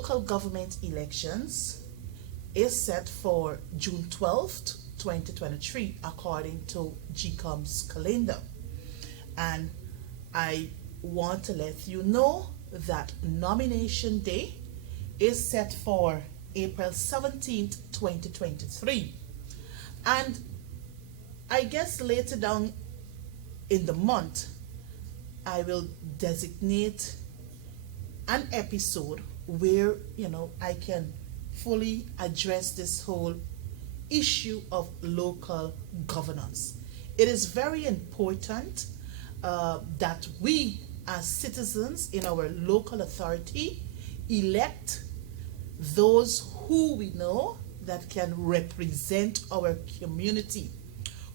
local government elections is set for June 12th, 2023, according to GCOM's calendar. And I want to let you know that nomination day is set for April 17th, 2023. And I guess later down in the month, I will designate an episode where, I can fully address this whole issue of local governance. It is very important that we as citizens in our local authority elect those who we know that can represent our community,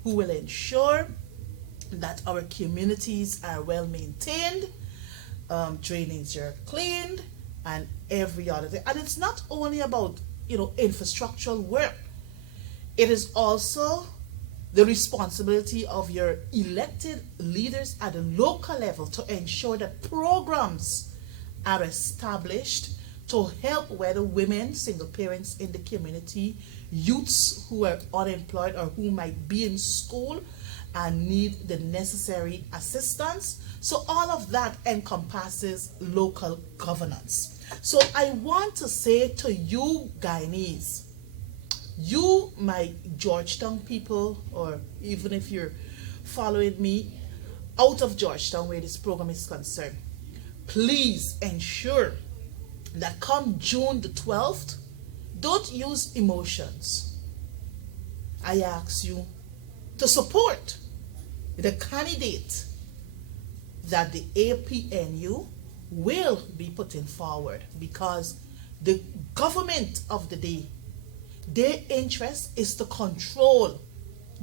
who will ensure that our communities are well maintained, drainage are cleaned, and every other thing. And it's not only about, infrastructural work. It is also the responsibility of your elected leaders at the local level to ensure that programs are established to help whether women, single parents in the community, youths who are unemployed or who might be in school and need the necessary assistance. So all of that encompasses local governance. So I want to say to you Guyanese, you, my Georgetown people, or even if you're following me out of Georgetown where this program is concerned, please ensure that come June the 12th, don't use emotions. I ask you to support the candidate that the APNU will be putting forward, because the government of the day, their interest is to control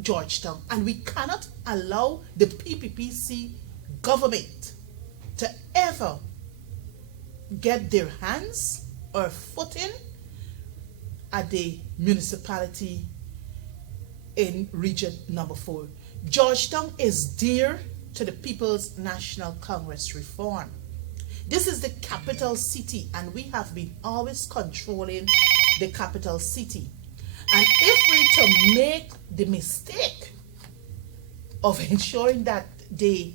Georgetown, and we cannot allow the PPPC government to ever get their hands or footing at the municipality in region number 4. Georgetown is dear to the People's National Congress reform. This is the capital city, and we have been always controlling the capital city. And if we to make the mistake of ensuring that the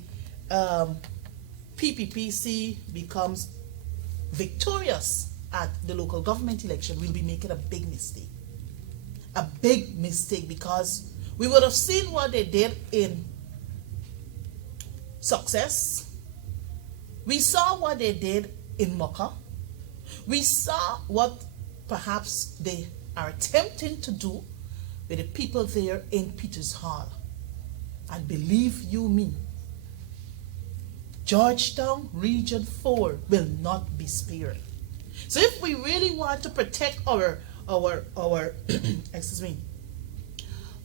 PPPC becomes victorious at the local government election, we'll be making a big mistake. A big mistake, because we would have seen what they did in Success. We saw what they did in Mocha. We saw what perhaps they are attempting to do with the people there in Peters Hall. And believe you me, Georgetown Region 4 will not be spared. So if we really want to protect our excuse me,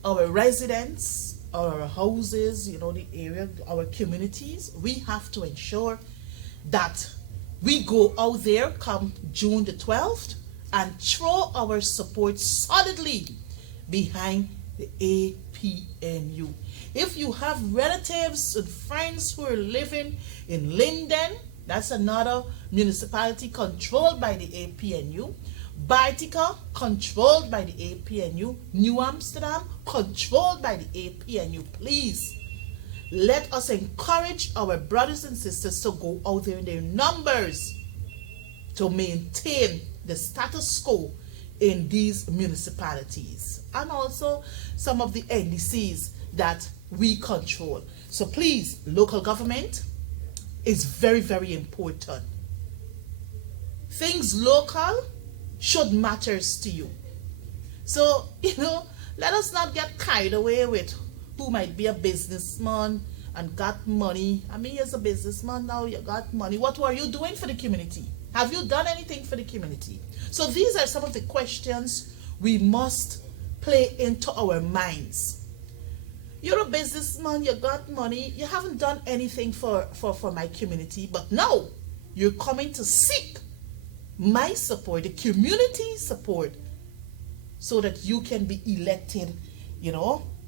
our residents, our houses, the area, our communities, we have to ensure that we go out there come June the 12th and throw our support solidly behind the APNU. If you have relatives and friends who are living in Linden, that's another municipality controlled by the APNU. Baltica, controlled by the APNU. New Amsterdam, controlled by the APNU. Please, let us encourage our brothers and sisters to go out there in their numbers to maintain the status quo in these municipalities, and also some of the NDCs that we control. So please, local government is very, very important. Things local should matters to you. So, let us not get carried away with who might be a businessman and got money. I mean, as a businessman now, you got money. What were you doing for the community? Have you done anything for the community? So these are some of the questions we must play into our minds. You're a businessman, you got money, you haven't done anything for my community, but now you're coming to seek my support, the community support, so that you can be elected,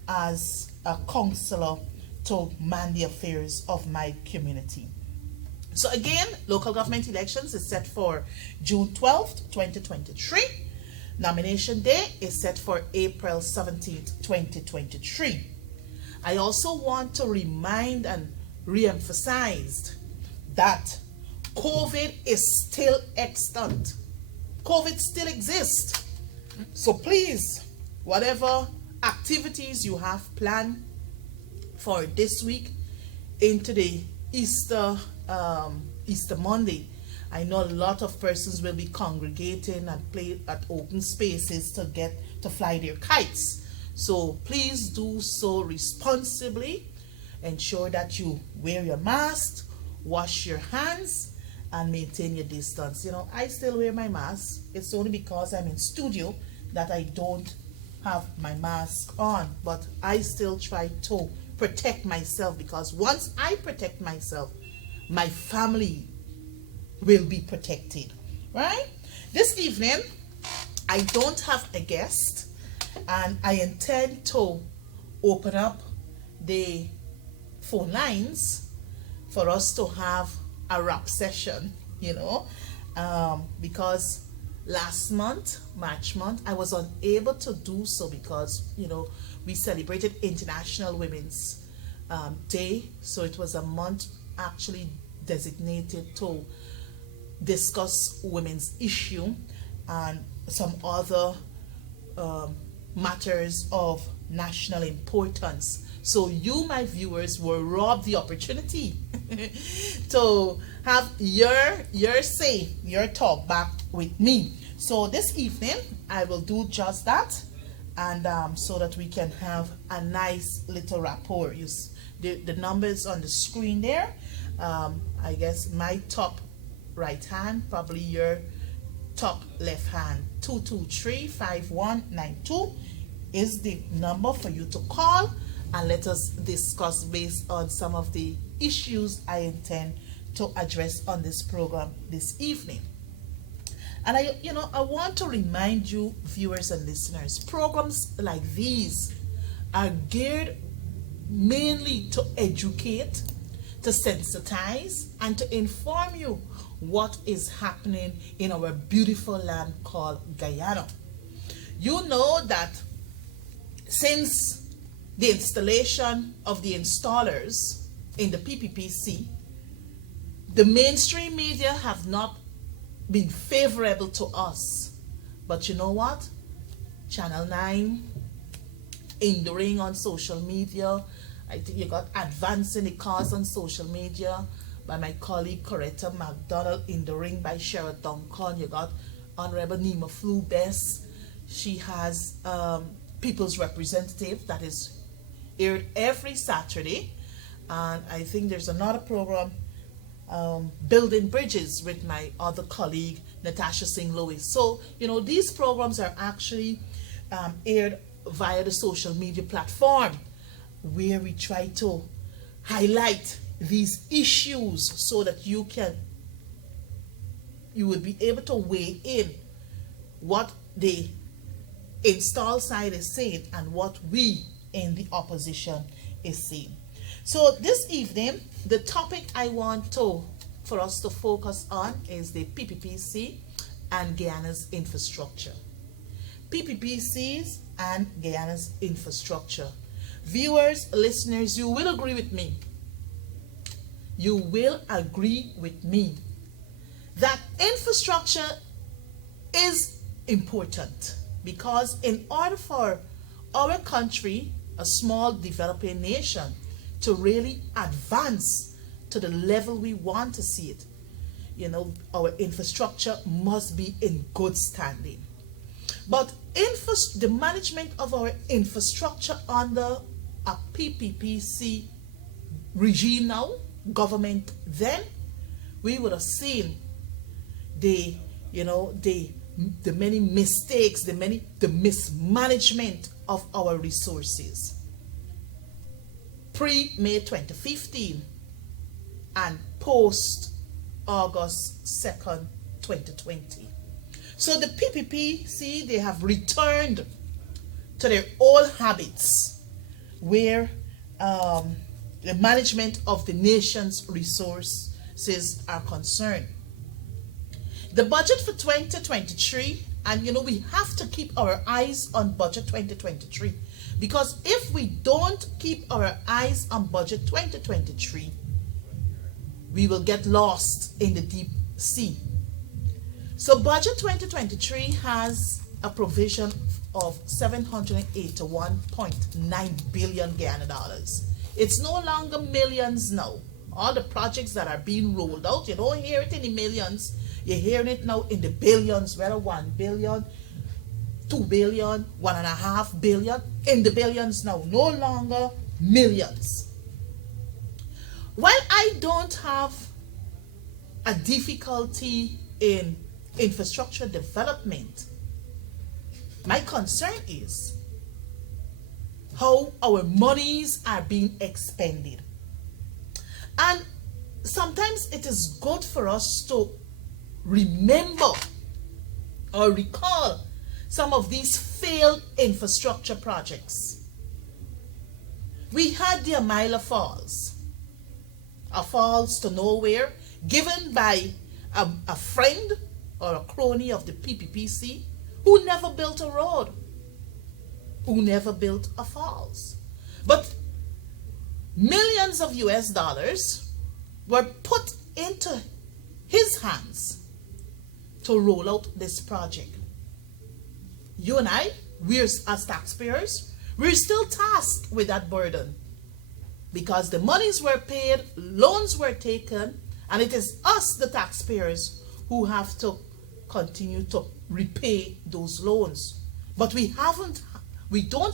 as a counselor to man the affairs of my community. So again, local government elections is set for June 12th, 2023. Nomination day is set for April 17th, 2023. I also want to remind and re-emphasize that COVID is still extant. COVID still exists. So please, whatever activities you have planned for this week into the Easter Monday, I know a lot of persons will be congregating and play at open spaces to fly their kites. So please do so responsibly. Ensure that you wear your mask, wash your hands, and maintain your distance. You know, I still wear my mask. It's only because I'm in studio that I don't have my mask on, but I still try to protect myself, because once I protect myself, my family will be protected, right? This evening, I don't have a guest, and I intend to open up the phone lines for us to have a rap session, because last month, March month, I was unable to do so because, we celebrated International Women's Day. So it was a month actually designated to discuss women's issue and some other matters of national importance. So you, my viewers, were robbed the opportunity to have your say, your talk back with me. So this evening, I will do just that, and so that we can have a nice little rapport. The numbers on the screen there. I guess my top right hand, probably your top left hand. 223-5192 is the number for you to call, and let us discuss based on some of the issues I intend to address on this program this evening. And I want to remind you, viewers and listeners, programs like these are geared mainly to educate, to sensitize, and to inform you what is happening in our beautiful land called Guyana. You know that since the installation of the installers in the PPPC, the mainstream media have not been favorable to us. But you know what? Channel 9, in the ring on social media. I think you got Advancing the Cause on social media by my colleague Coretta McDonald, In the Ring by Cheryl Duncan. You got Honorable Nima Flu-Bess. She has People's Representative that is aired every Saturday. And I think there's another program, Building Bridges, with my other colleague Natasha Singh Lewis. So these programs are actually aired via the social media platform, where we try to highlight these issues so that you will be able to weigh in what the install side is saying and what we in the opposition is saying. So this evening, the topic I want for us to focus on is the PPPC and Guyana's infrastructure. PPPCs and Guyana's infrastructure. Viewers, listeners, you will agree with me. You will agree with me that infrastructure is important, because in order for our country, a small developing nation, to really advance to the level we want to see it, our infrastructure must be in good standing. But the management of our infrastructure under a PPPC regime now, government then, we would have seen the many mistakes, the mismanagement of our resources pre-May 2015 and post-August 2nd, 2020. So the PPPC, they have returned to their old habits, where the management of the nation's resource are concerned. The budget for 2023, and we have to keep our eyes on budget 2023, because if we don't keep our eyes on budget 2023, we will get lost in the deep sea. So budget 2023 has a provision of 781.9 billion Ghana dollars. It's no longer millions now. All the projects that are being rolled out, you don't hear it in the millions. You're hearing it now in the billions, whether 1 billion, 2 billion, 1.5 billion, in the billions now, no longer millions. While I don't have a difficulty in infrastructure development, my concern is how our monies are being expended. And sometimes it is good for us to remember or recall some of these failed infrastructure projects. We had the Amila Falls, a falls to nowhere, given by a friend or a crony of the PPPC who never built a road, who never built a falls. But millions of US dollars were put into his hands to roll out this project. You and I, as taxpayers, we're still tasked with that burden, because the monies were paid, loans were taken, and it is us, the taxpayers, who have to continue to repay those loans. But we don't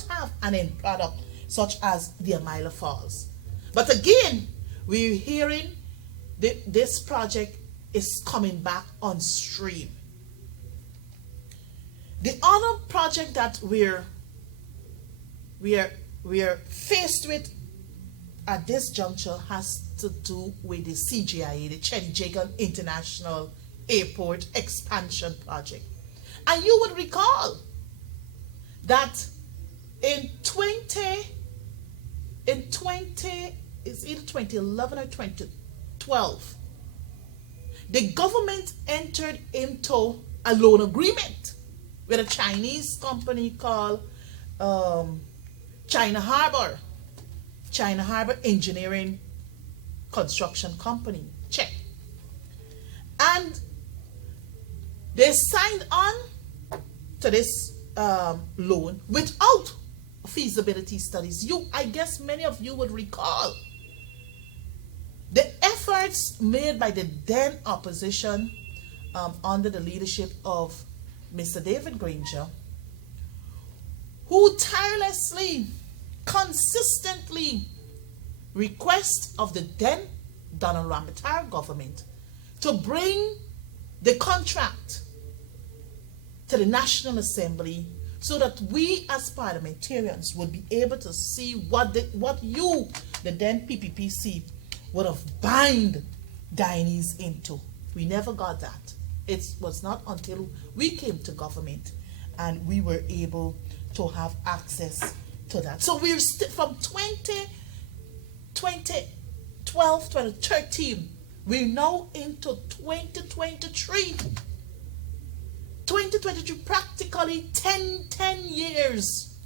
have an end product such as the Amila Falls. But again, we're hearing this project is coming back on stream. The other project that we're faced with at this juncture has to do with the CGIA, the Chedijagan International Airport Expansion Project. And you would recall that in it's either 2011 or 2012, the government entered into a loan agreement with a Chinese company called China Harbor Engineering Construction Company, check. And they signed on to this loan without feasibility studies. I guess many of you would recall the efforts made by the then opposition under the leadership of Mr. David Granger, who tirelessly, consistently request of the then Donald Rambatar government to bring the contract to the National Assembly so that we as parliamentarians would be able to see what you, the then PPPC, would have bind Guyanese into. We never got that. It was not until we came to government and we were able to have access to that. So we're from 2012, 2013, we're now into 2023. 2023, practically 10 years.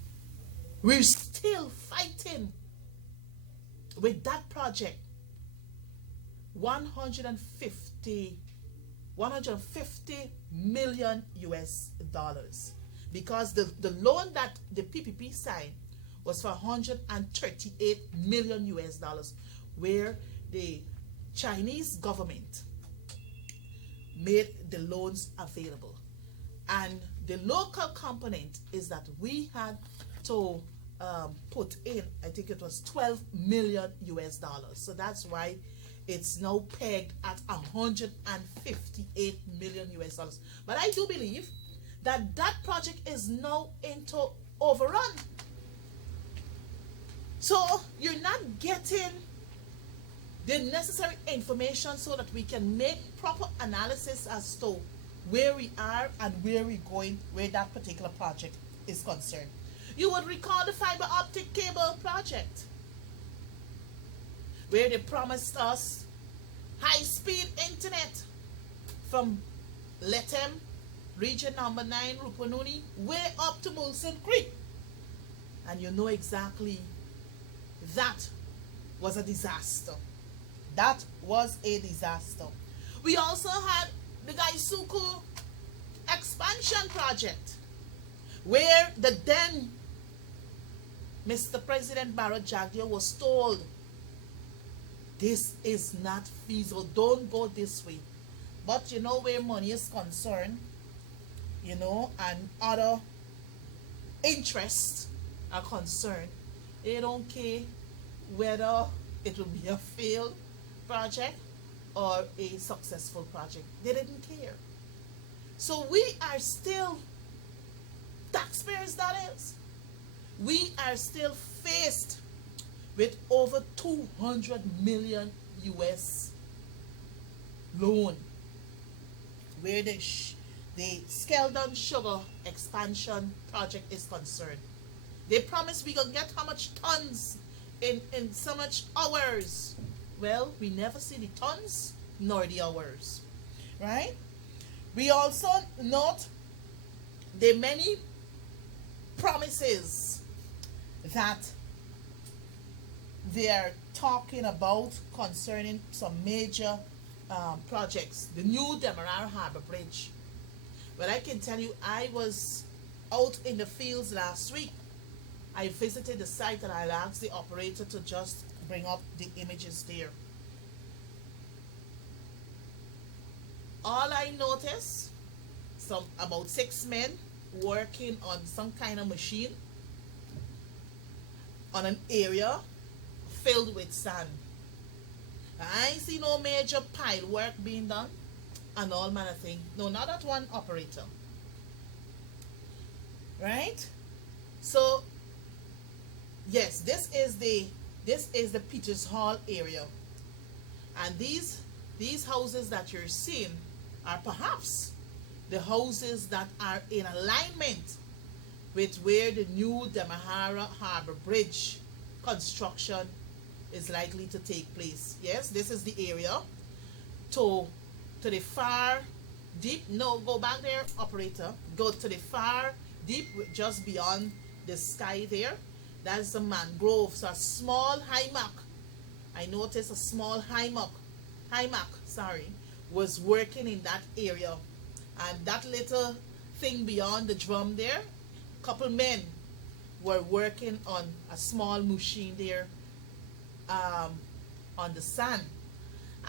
We're still fighting with that project. 150 million US dollars, because the loan that the PPP signed was for 138 million US dollars, where the Chinese government made the loans available. And the local component is that we had to put in, I think it was 12 million US dollars. So that's why it's now pegged at 158 million US dollars. But I do believe that that project is now into overrun. So you're not getting the necessary information so that we can make proper analysis as to where we are and where we're going, where that particular project is concerned. You would recall the fiber optic cable project, where they promised us high-speed internet from Letem, region number 9, Rupununi, way up to Molson Creek. And you know exactly that was a disaster. That was a disaster. We also had the Gaisuku expansion project, where the then Mr. President Barrett Jagdeo was told, this is not feasible, don't go this way. But you know, where money is concerned, you know, and other interests are concerned, they don't care whether it will be a failed project or a successful project. They didn't care. So we are still, taxpayers that is, we are still faced with over 200 million US loan, where the Skeldon Sugar expansion project is concerned. They promised we gonna get how much tons in so much hours. Well, we never see the tons nor the hours, right? We also note the many promises that they are talking about concerning some major projects. The new Demerara Harbor Bridge. But I can tell you, I was out in the fields last week. I visited the site and I asked the operator to just bring up the images there. All I noticed, about 6 men working on some kind of machine on an area filled with sand. I ain't see no major pile work being done and all manner of thing. No, not that one operator. Right? So yes, this is the Peters Hall area. And these houses that you're seeing are perhaps the houses that are in alignment with where the new Demerara Harbor Bridge construction is likely to take place. Yes, this is the area to the far deep. No, go back there, operator. Go to the far deep, just beyond the sky there. That is a mangrove. So a small hymac. I noticed a small hymac, was working in that area. And that little thing beyond the drum there, a couple men were working on a small machine there on the sand.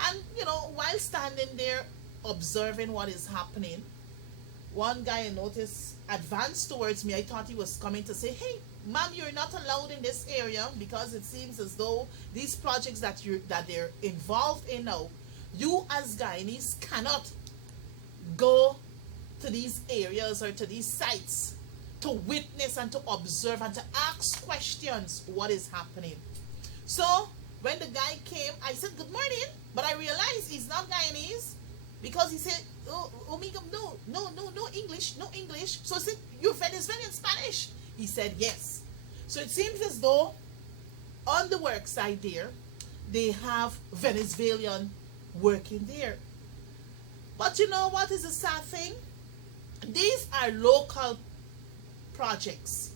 And you know, while standing there observing what is happening, one guy I noticed advanced towards me. I thought he was coming to say, hey, ma'am, you're not allowed in this area, because it seems as though these projects that they're involved in now, you as Guyanese cannot go to these areas or to these sites to witness and to observe and to ask questions what is happening. So when the guy came, I said good morning, but I realized he's not Guyanese, because he said, oh, no English. So I said, you're Venezuelan Spanish? He said yes. So it seems as though on the work site there, they have Venezuelan working there. But you know what is the sad thing? These are local projects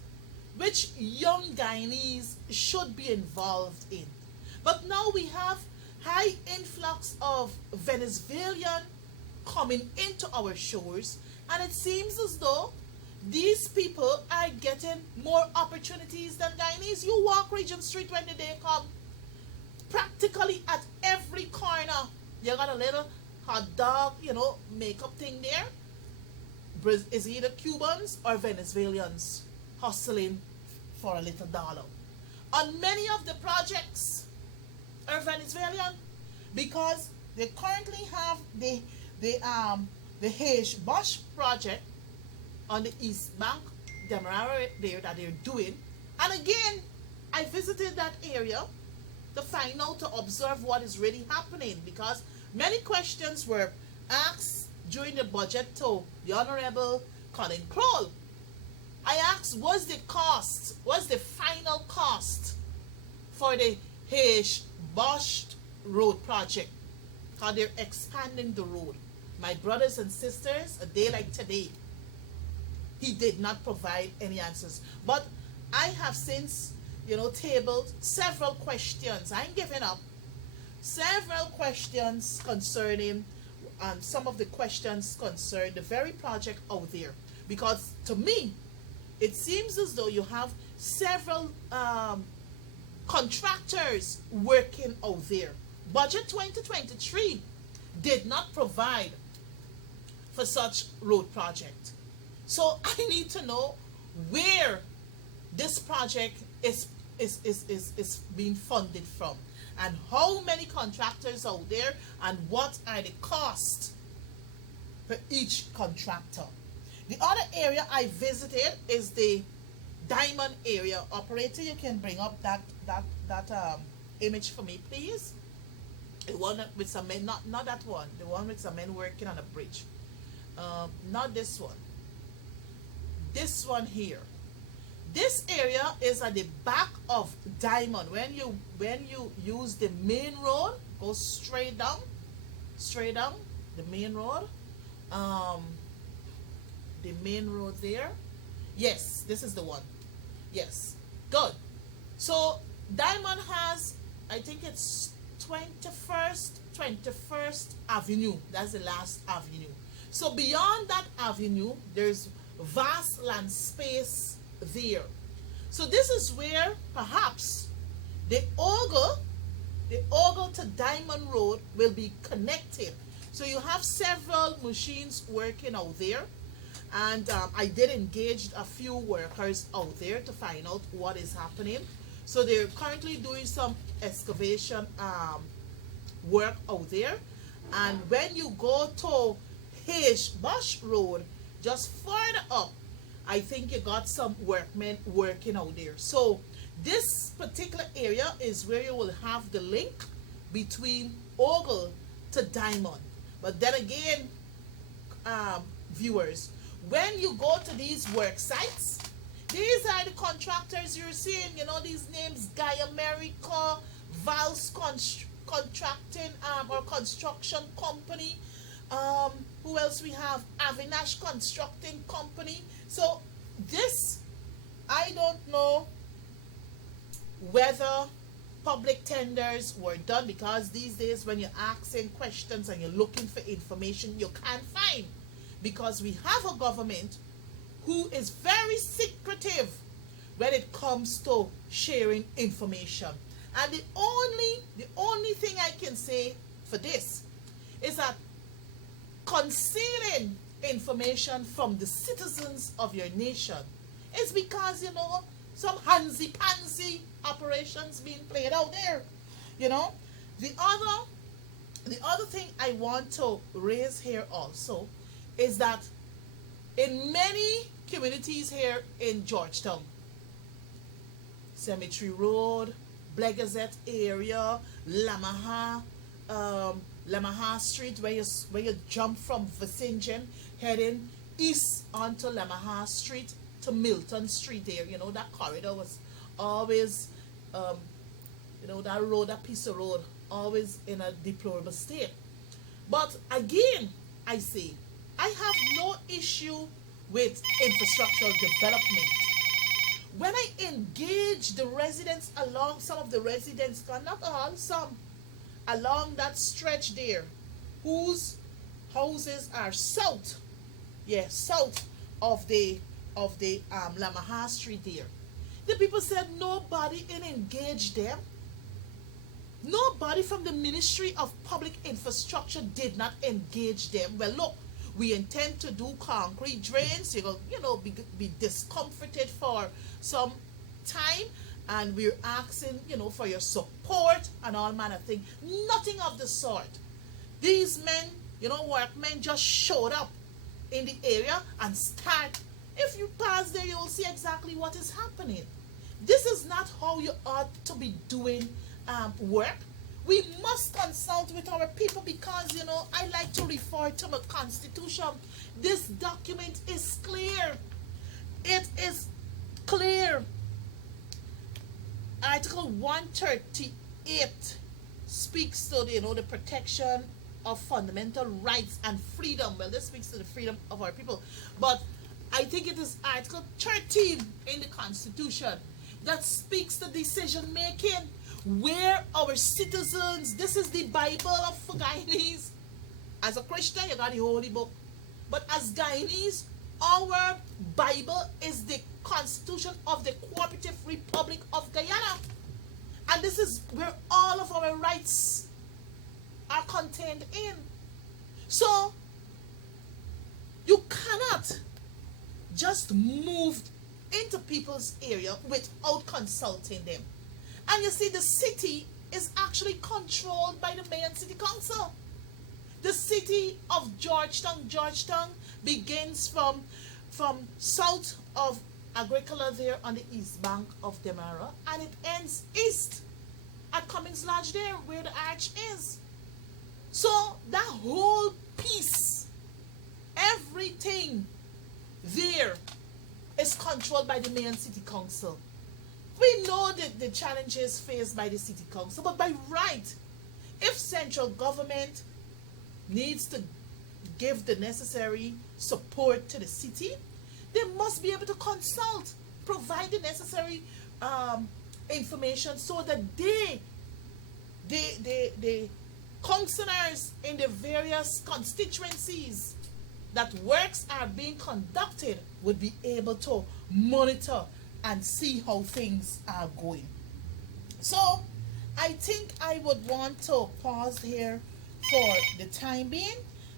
which young Guyanese should be involved in. But now we have high influx of Venezuelan coming into our shores, and it seems as though these people are getting more opportunities than Guyanese. You walk Regent Street when the day come, practically at every corner, you got a little hot dog, you know, makeup thing there. Is either Cubans or Venezuelans hustling for a little dollar. On many of the projects are Venezuelan, because they currently have the Hage Bosch project on the East Bank, Demerara there, that they're doing. And again, I visited that area to find out, to observe what is really happening, because many questions were asked during the budget to the Honorable Colin Kroll. I asked, what's the final cost for the Hage Bosch road project? how they're expanding the road. My brothers and sisters, a day like today, he did not provide any answers. But I have since, tabled several questions. I ain't giving up. Several questions concerning, some of the questions concern the very project out there. Because to me, it seems as though you have several contractors working out there. Budget 2023 did not provide for such road project. So I need to know where this project is being funded from, and how many contractors out there, and what are the costs for each contractor. The other area I visited is the Diamond area. Operator, you can bring up that image for me, please. The one with some men, not that one. The one with some men working on a bridge. Not this one. This one here. This area is at the back of Diamond. When you use the main road, go straight down, the main road. The main road there. Yes, this is the one. Yes, good. So Diamond has, I think it's 21st Avenue. That's the last avenue. So beyond that avenue, there's vast land space there. So this is where perhaps the Ogle to Diamond Road will be connected. So you have several machines working out there. And I did engage a few workers out there to find out what is happening. So they're currently doing some excavation work out there. And when you go to Bush Road, just further up, I think you got some workmen working out there. So this particular area is where you will have the link between Ogle to Diamond. But then again, viewers, when you go to these work sites, these are the contractors you're seeing. These names: Guy America, Val's Contracting or Construction Company. Who else we have? Avinash Constructing Company. So this, I don't know whether public tenders were done, because these days when you're asking questions and you're looking for information, you can't find. Because we have a government who is very secretive when it comes to sharing information. And the only thing I can say for this is that concealing information from the citizens of your nation is because, some handsy-pansy operations being played out there. The other thing I want to raise here also is that in many communities here in Georgetown, Cemetery Road, Blegazet area, Lamaha Street, where you jump from Vicingen, heading east onto Lamaha Street to Milton Street there. That corridor was always, that piece of road, always in a deplorable state. But again, I say, I have no issue with infrastructural development. When I engage the residents along, some of the residents, not all, some, along that stretch there, whose houses are south of the Lamaha Street there, the people said nobody engaged them. Nobody from the Ministry of Public Infrastructure did not engage them. Well, look, we intend to do concrete drains. You're going to be discomforted for some time, and we're asking, for your support and all manner of things. Nothing of the sort. These men, workmen just showed up in the area and start. If you pass there, you will see exactly what is happening. This is not how you ought to be doing work. We must consult with our people because, I like to refer to my constitution. This document is clear. It is clear. Article 138 speaks to the protection of fundamental rights and freedom. Well, this speaks to the freedom of our people. But I think it is Article 13 in the Constitution that speaks to decision making, where our citizens, this is the Bible of Guyanese. As a Christian, you got the Holy Book. But as Guyanese, our Bible is the Constitution of the Cooperative Republic of Guyana. And this is where all of our rights are contained in. So, you cannot just move into people's area without consulting them. And you see, the city is actually controlled by the mayor and city council. The city of Georgetown begins from south of Agricola there on the east bank of Demerara, and it ends east at Cummings Lodge there where the arch is. So that whole piece, everything there is controlled by the mayor and city council. We know that the challenges faced by the city council, but by right, if central government needs to give the necessary support to the city, they must be able to consult, provide the necessary information so that the councillors in the various constituencies that works are being conducted would be able to monitor and see how things are going. So I think I would want to pause here for the time being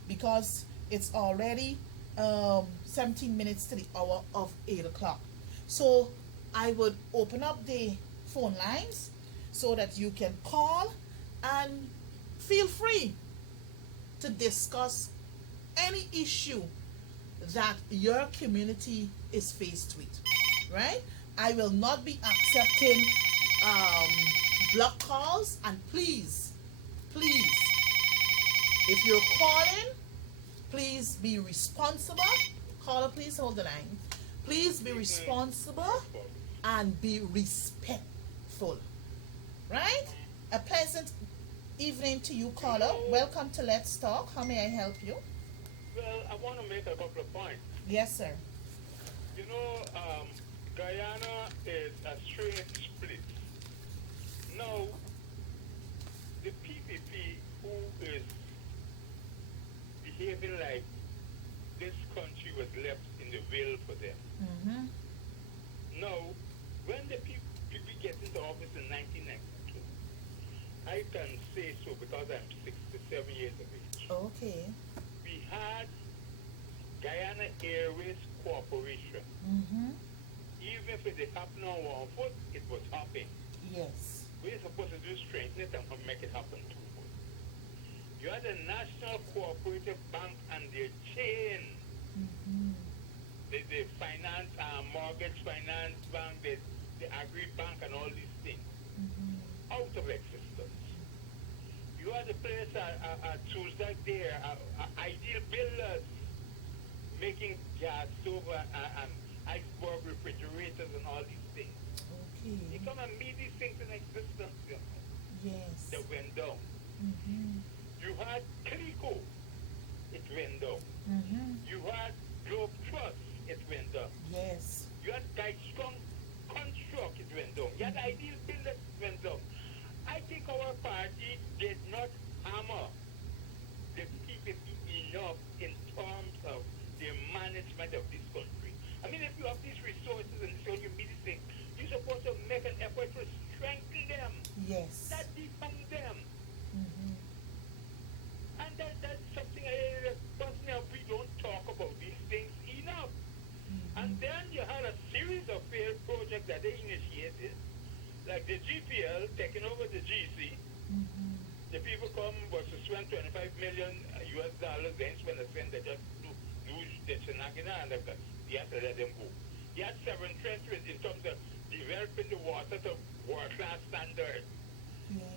because it's already 17 minutes to the hour of 8 o'clock. So I would open up the phone lines so that you can call and feel free to discuss any issue that your community is faced with, right? I will not be accepting block calls, and please, if you're calling, please be responsible. Caller, please hold the line. Please be responsible and be respectful, right? A pleasant evening to you, caller. Welcome to Let's Talk. How may I help you? Well, I want to make a couple of points. Yes, sir. You know, Guyana is a strange place. Now, the PPP who is behaving like this country was left in the will for them. Mm-hmm. Now, when the PPP get into office in 1992, I can say so because I'm 67 years of age. Okay. We had Guyana Airways Corporation. Mm-hmm. Even if it happened on one foot, it was hopping. Yes. We're supposed to do strengthen it and make it happen two foot. You had the National Cooperative Bank and their chain. Mm-hmm. The finance, mortgage finance bank, the agri bank and all these things. Mm-hmm. Out of existence. You had the place at Tuesday there, Ideal Builders, making gas stove and iceberg refrigerators and all these things. Okay. You come and meet these things in existence, you know. Yes. They went down. Mm-hmm. You had Clico, it went down. Mm-hmm. You had Globe Trust, it went down. Yes. You had Guy Strong Construct, it went down. You had Ideal Builders, it went down. I think our party did not hammer the people enough in terms of the management of this country. I mean, if you have these resources and so you meet these things, you're supposed to make an effort to strengthen them, Yes. not defund them. Mm-hmm. And that's something personally we don't talk about these things enough. Mm-hmm. And then you had a series of failed projects that they initiated, like the GPL taking over the GC. Mm-hmm. The people come was to spend 25 million US dollars, then spend a cent, they just do the shenanigans and you have to let them go. You had seven trenches in terms of developing the water to world-class standards.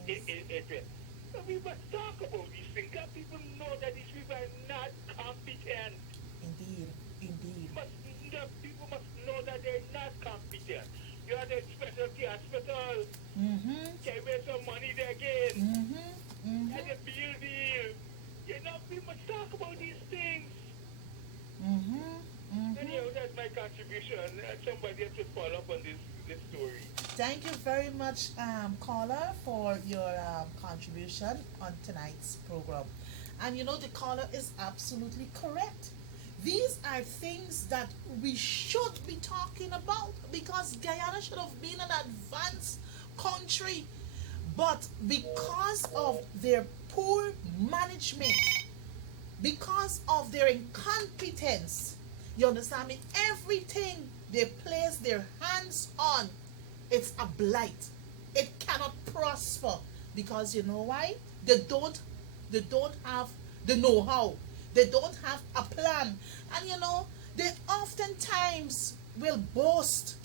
Yes. So we must talk about these things. Let people know that these people are not competent. Indeed. Indeed. People must know that they're not competent. You had a specialty hospital. Mm-hmm. Can waste some money there again. Mm-hmm. Mm-hmm. You had a bill deal. You know, we must talk about these things. Mm-hmm. Mm-hmm. Anyhow, that's my contribution. Somebody has to follow up on this story. Thank you very much, caller, for your contribution on tonight's program. And you know, the caller is absolutely correct. These are things that we should be talking about because Guyana should have been an advanced country. But because of their poor management, because of their incompetence, you understand me? Everything they place their hands on, it's a blight. It cannot prosper because you know why? They don't have the know-how. They don't have a plan. And you know, they oftentimes will boast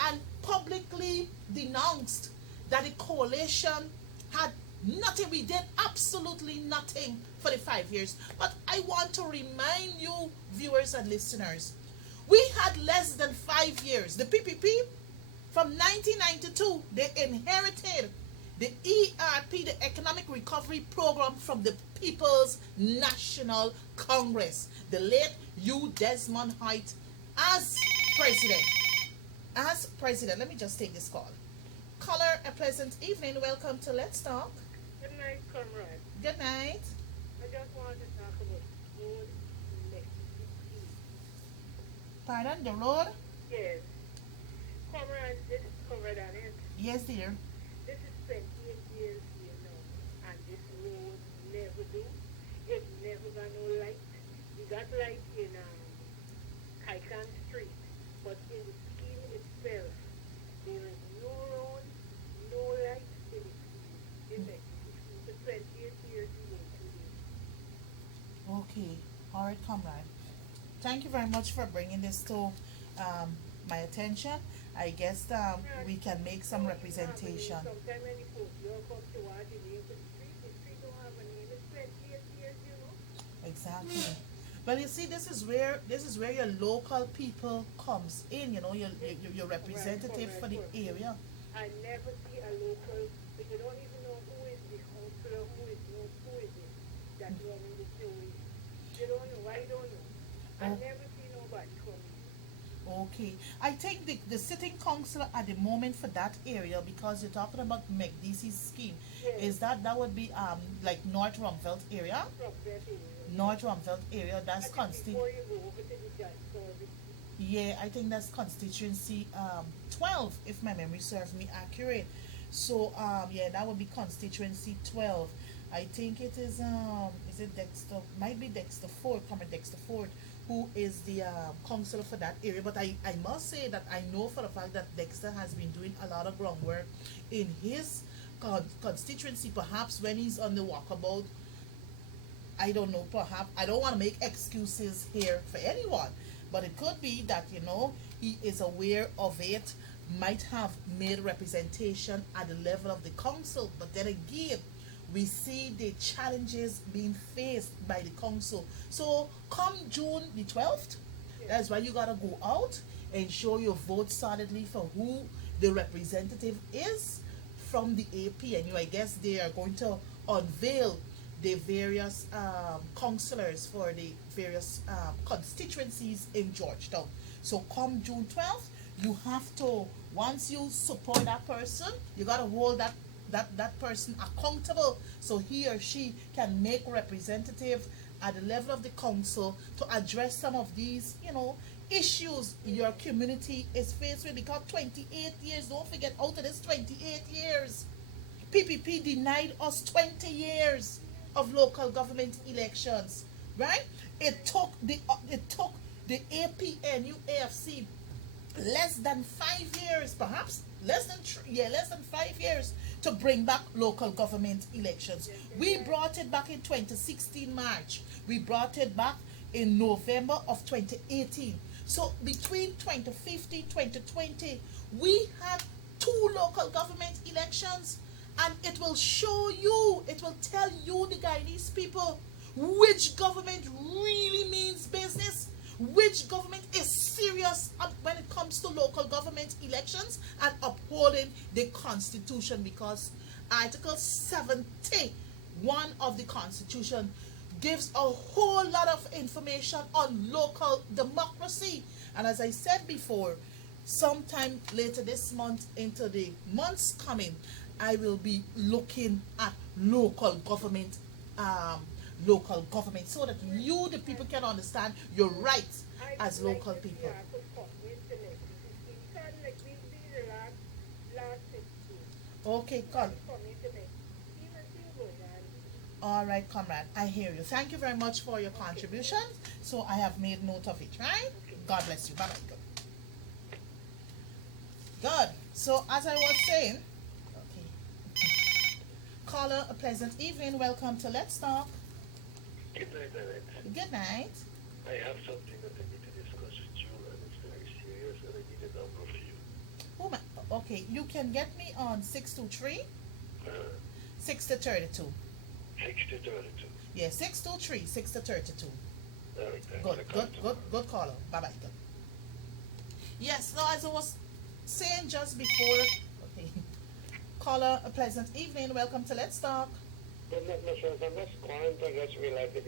and publicly denounced that the coalition had nothing. We did absolutely nothing for the 5 years. But I want to remind you, viewers and listeners, we had less than 5 years. The PPP, from 1992, they inherited the ERP, the Economic Recovery Program, from the People's National Congress. The late U. Desmond Hoyt as president. As president, let me just take this call. Caller, a pleasant evening. Welcome to Let's Talk. Good night, comrade. Good night. I just want to talk about road electricity. Pardon, the road? Yes. Comrade, this is Comrade Annette. Yes, dear. This is 28 years, you know, and this road never do. It never got no light. We got light in Kaikan Street, but in the scheme itself, there is no road, no light in the scheme. It's the 28 years we went through this. Okay. All right, comrade. Thank you very much for bringing this to my attention. I guess we can make some representation. Sometimes when the folks don't come to watch the name for the street don't have a name. It's 28 years, you know. Exactly. But you see, this is where your local people comes in. You know, your representative for the area. I never see a local, but you don't even know who is the councillor, who is it that running the story. You don't know. I don't know. I Oh. never see nobody coming. Okay. I think the sitting councillor at the moment for that area, because you're talking about McDC's scheme, Yes. is that would be like North Rumfeld area? From that area. North Rumfeld area. That's I think consti. before you go over to the judge service, Yeah, I think that's constituency 12, if my memory serves me accurate. So yeah, that would be constituency 12. I think it is it Dexter? Might be Dexter Ford, Comrade Dexter Ford, who is the councillor for that area. But I must say that I know for the fact that Dexter has been doing a lot of groundwork in his constituency. Perhaps when he's on the walkabout, I don't know, perhaps I don't want to make excuses here for anyone, but it could be that he is aware of it, might have made representation at the level of the council, but then again, we see the challenges being faced by the council. So come June the 12th, that's why you gotta go out and show your vote solidly for who the representative is from the AP, and I guess they are going to unveil the various councillors for the various constituencies in Georgetown. So come June 12th, you have to, once you support that person, you got to hold that person accountable so he or she can make representative at the level of the council to address some of these, issues your community is faced with. Because 28 years, don't forget, out of this 28 years, PPP denied us 20 years of local government elections, right? It took the APNU AFC less than 5 years, perhaps less than 5 years to bring back local government elections. We brought it back in 2016 March. We brought it back in November of 2018. So between 2015 2020, we had 2 local government elections. And it will show you, it will tell you, the Guyanese people, which government really means business, which government is serious when it comes to local government elections and upholding the Constitution. Because Article 71 of the Constitution gives a whole lot of information on local democracy. And as I said before, sometime later this month into the months coming, I will be looking at local government, so that you, the people, can understand your rights as local people. Okay, come. All right, comrade, I hear you. Thank you very much for your contributions. So I have made note of it, right? God bless you. Bye bye. Good. So as I was saying, okay. Caller, a pleasant evening. Welcome to Let's Talk. Good night, Annette. Good night. I have something that I need to discuss with you, and it's very serious, and I need a number for you. Oh my, okay, you can get me on 623 Uh, 6 to 32. 6032. Yeah, 623 6 to 32. All right, thanks. Good caller. Bye bye. Good. Yes, no, as I was saying just before, okay. Caller, a pleasant evening. Welcome to Let's Talk. Good night, Mr. I'm just calling to just realize that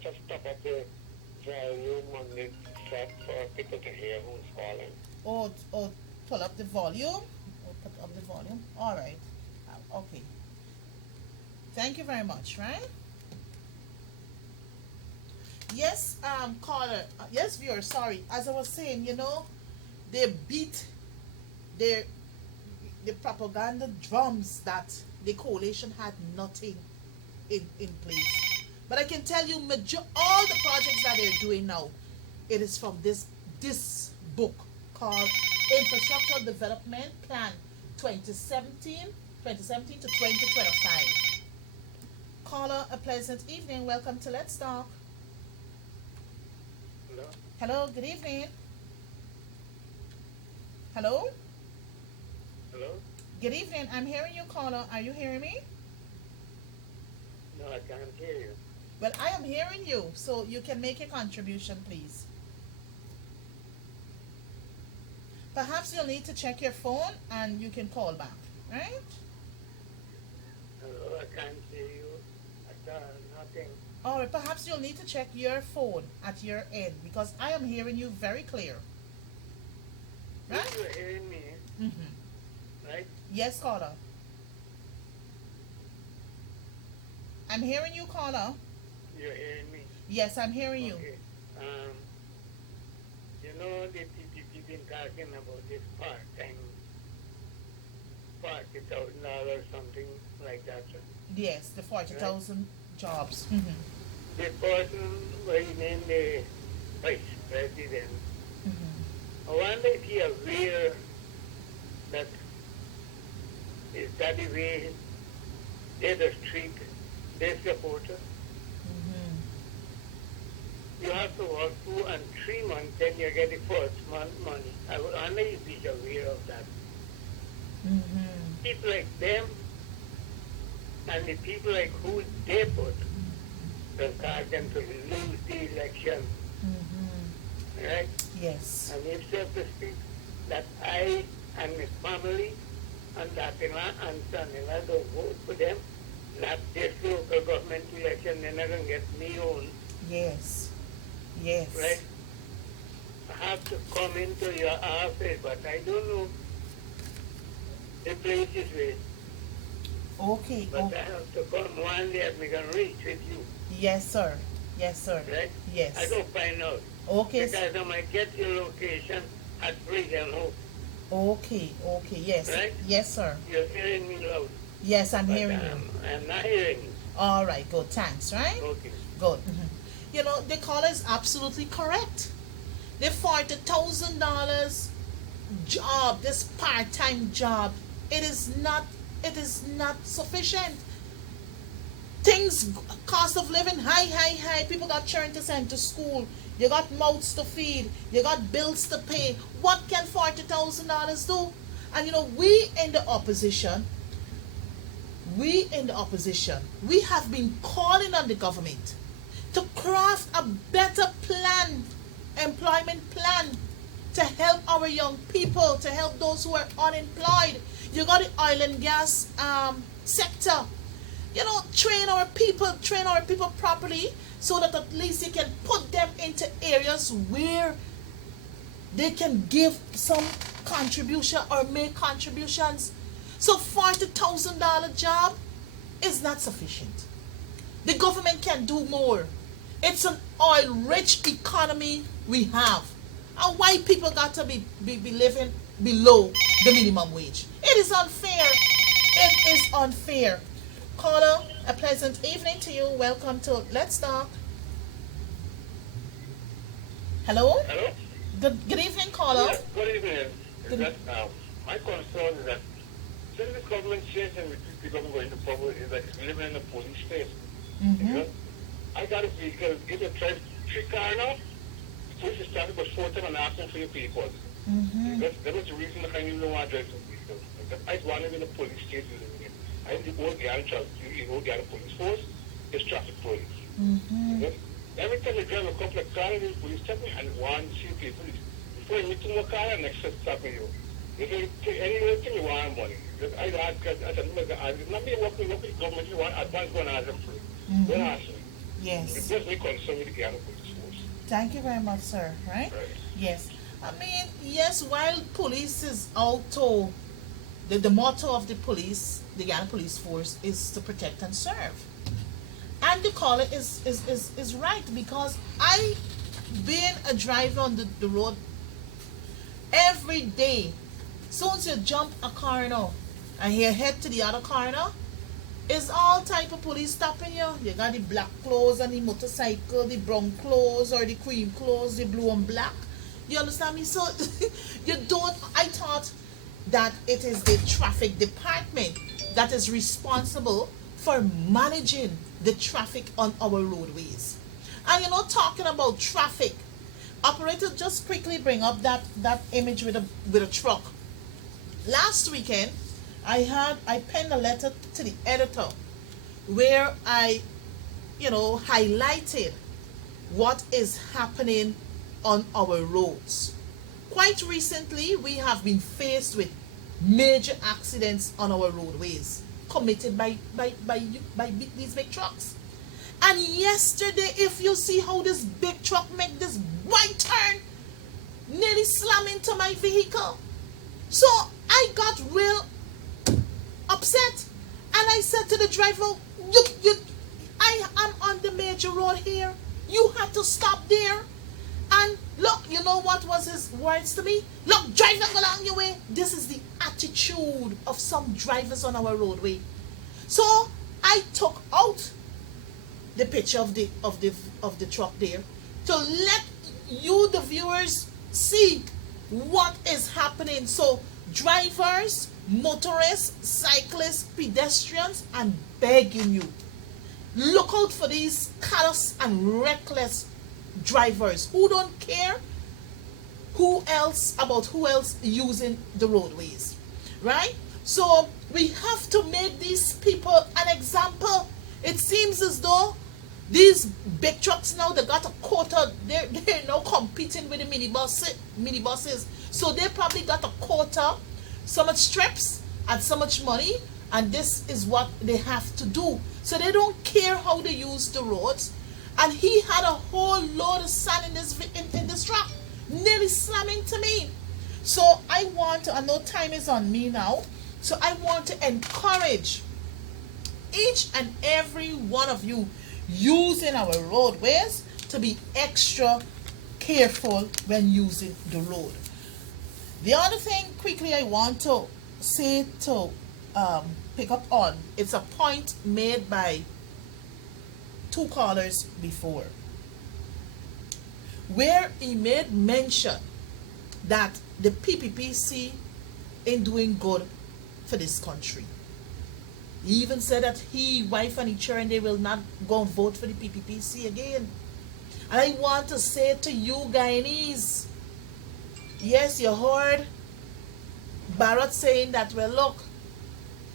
just top up the volume on the set for people to hear who's calling. Oh, pull up the volume. Oh, put up the volume. All right. Okay. Thank you very much, right? Yes, caller. Yes, viewer, sorry. As I was saying, they beat the propaganda drums that the coalition had nothing in place. But I can tell you, all the projects that they're doing now, it is from this book called Infrastructure Development Plan 2017 to 2025. Caller, a pleasant evening. Welcome to Let's Talk. Hello? Hello, good evening. Hello? Hello? Good evening. I'm hearing you, caller. Are you hearing me? No, I can't hear you. Well, I am hearing you, so you can make a contribution, please. Perhaps you'll need to check your phone and you can call back, right? Hello, I can't hear you. I can't, nothing. All right, perhaps you'll need to check your phone at your end because I am hearing you very clear. Right? You're hearing me, right? Yes, caller. I'm hearing you, caller. You're hearing me. Yes, I'm hearing you. Okay. The PPP been talking about this part-time, $40,000 something like that. Yes, the 40,000 jobs. The person was named the vice president. I wonder if he aware that is that the way they just treat their supporter. You have to work 2 and 3 months, then you get the first month money. I wonder if he's aware of that. People like them and the people like who they put to cause them to lose the election. Right? Yes. And if so to speak, that I and my family and daughter-in-law and son-in-law don't vote for them, not this local government election, they're not going to get me on. Yes. Yes. Right? I have to come into your office, but I don't know the places where. Okay. But I have to come one day and we can reach with you. Yes, sir. Yes, sir. Right? Yes. I don't find out. Okay. Because I might get your location at Prison Hope. Okay. Yes. Right? Yes, sir. You're hearing me loud. Yes, I'm But hearing you. I'm not hearing you. All right. Good. Thanks. Right. Okay. Good. The caller is absolutely correct. The $40,000 job, this part-time job, it is not sufficient. Things, cost of living, high. People got children to send to school. You got mouths to feed. You got bills to pay. What can $40,000 do? And we in the opposition, we have been calling on the government to craft a better plan, employment plan, to help our young people, to help those who are unemployed. You got the oil and gas sector. train our people properly, so that at least you can put them into areas where they can give some contribution or make contributions. So $40,000 job is not sufficient. The government can do more. It's an oil-rich economy we have. And why people got to be living below the minimum wage? It is unfair. It is unfair. Caller, a pleasant evening to you. Welcome to Let's Talk. Hello? Hello? Good evening, caller. Yeah, good evening. My concern is that since the government change and we treat the government going to public is like living in a police state. Because I got a vehicle, if you drive 3 cars now, the police is starting about 4 times and asking for your papers. Because that was the reason that I didn't want to drive some vehicles. Because I want to live in a police state we living in. I the old guy the old guy police force is traffic police. Because every time I drive a couple of cars, the police stop me and want to see people. Before you meet 2 more cars, next step stop me you. If you take any other thing, you want money. Because I said, not me working with the government, you want advance going to ask them free. Don't ask me. Yes. It's just me concerned with the Ghana police force. Thank you very much, sir. Right? Yes. I mean, yes, while police is out to the motto of the police, the Ghana police force, is to protect and serve. And the caller is right, because I being a driver on the road every day, soon as you jump a corner and you head to the other corner, is all type of police stopping you. You got the black clothes and the motorcycle, the brown clothes or the cream clothes, the blue and black. You understand me? So I thought that it is the traffic department that is responsible for managing the traffic on our roadways. And talking about traffic, operator, just quickly bring up that image with a truck. Last weekend, I penned a letter to the editor where I, highlighted what is happening on our roads. Quite recently, we have been faced with major accidents on our roadways committed by these big trucks. And yesterday, if you see how this big truck make this wide turn, nearly slam into my vehicle. So I got real upset, and I said to the driver, I am on the major road here. You had to stop there. And look, you know what was his words to me? Look, drive along your way. This is the attitude of some drivers on our roadway. So I took out the picture of the truck there to let you, the viewers, see what is happening. So drivers, motorists, cyclists, pedestrians, I'm begging you, look out for these callous and reckless drivers who don't care who else using the roadways, right? So we have to make these people an example. It seems as though these big trucks now, they got a quota. They're now competing with the minibuses. So they probably got a quota, so much strips and so much money, and this is what they have to do. So they don't care how they use the roads. And he had a whole load of sand in this truck, nearly slamming to me. So I know time is on me now, so I want to encourage each and every one of you using our roadways to be extra careful when using the road. The other thing quickly I want to say to pick up on, it's a point made by 2 callers before, where he made mention that the PPPC ain't doing good for this country. He even said that he, wife and children, they will not go and vote for the PPPC again. And I want to say to you Guyanese, yes, you heard Barrett saying that, well, look,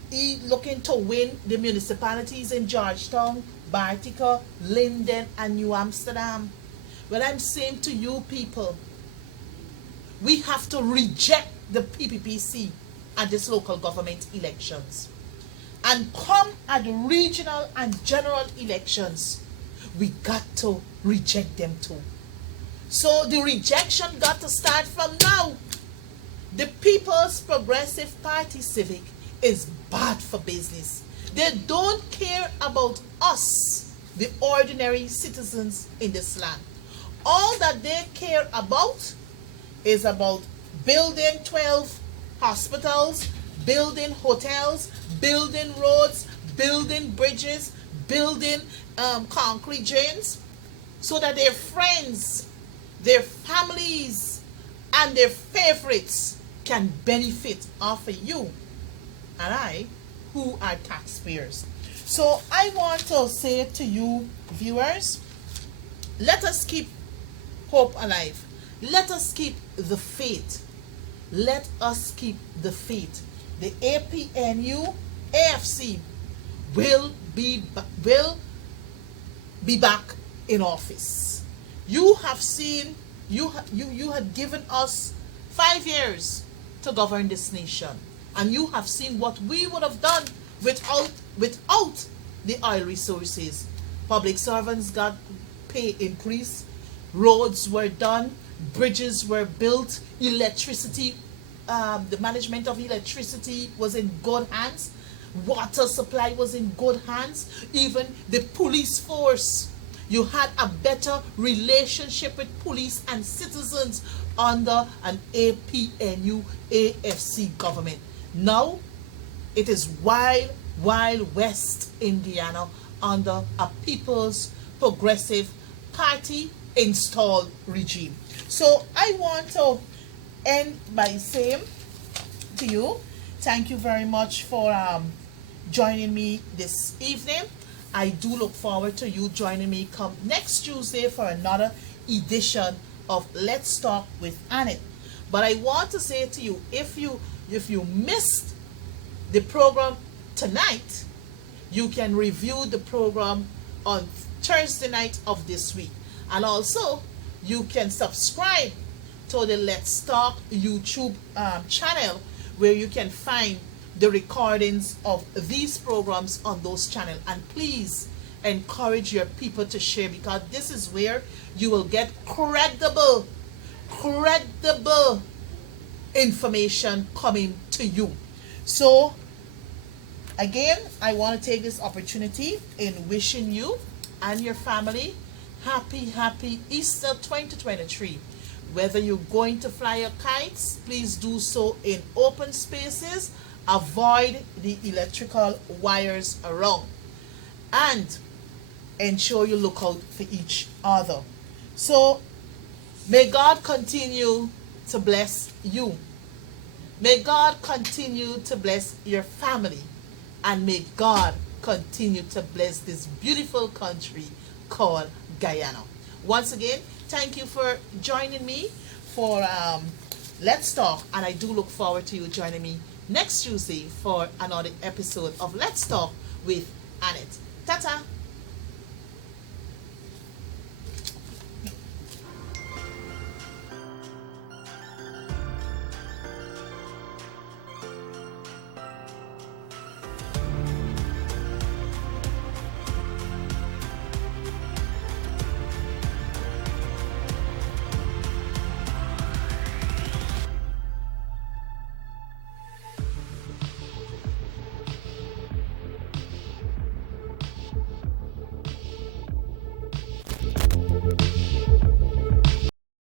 he looking to win the municipalities in Georgetown, Bartica, Linden, and New Amsterdam. Well, I'm saying to you people, we have to reject the PPPC at this local government elections. And come at the regional and general elections, we got to reject them too. So the rejection got to start from now. The People's Progressive Party Civic is bad for business. They don't care about us, the ordinary citizens in this land. All that they care about is about building 12 hospitals, building hotels, building roads, building bridges, building concrete drains, so that their friends, their families, and their favorites can benefit off of you and I, who are taxpayers. So I want to say to you, viewers, let us keep hope alive. Let us keep the faith. Let us keep the faith. The APNU AFC will be back in office. You have seen, you had given us 5 years to govern this nation, and you have seen what we would have done without the oil resources. Public servants got pay increase, roads were done, bridges were built, electricity, the management of electricity was in good hands, water supply was in good hands, even the police force. You had a better relationship with police and citizens under an APNU AFC government. Now it is wild west Indiana under a People's Progressive Party installed regime. So I want to end by saying to you, thank you very much for joining me this evening. I do look forward to you joining me come next Tuesday for another edition of Let's Talk with Annette. But I want to say to you, if you missed the program tonight, you can review the program on Thursday night of this week. And also, you can subscribe to the Let's Talk YouTube channel, where you can find the recordings of these programs on those channels. And please encourage your people to share, because this is where you will get credible information coming to you. So again, I want to take this opportunity in wishing you and your family happy Easter 2023. Whether you're going to fly your kites, please do so in open spaces. Avoid the electrical wires around, and ensure you look out for each other. So may God continue to bless you. May God continue to bless your family, and may God continue to bless this beautiful country called Guyana. Once again, thank you for joining me for Let's Talk, and I do look forward to you joining me next Tuesday for another episode of Let's Talk with Annette. Ta-ta!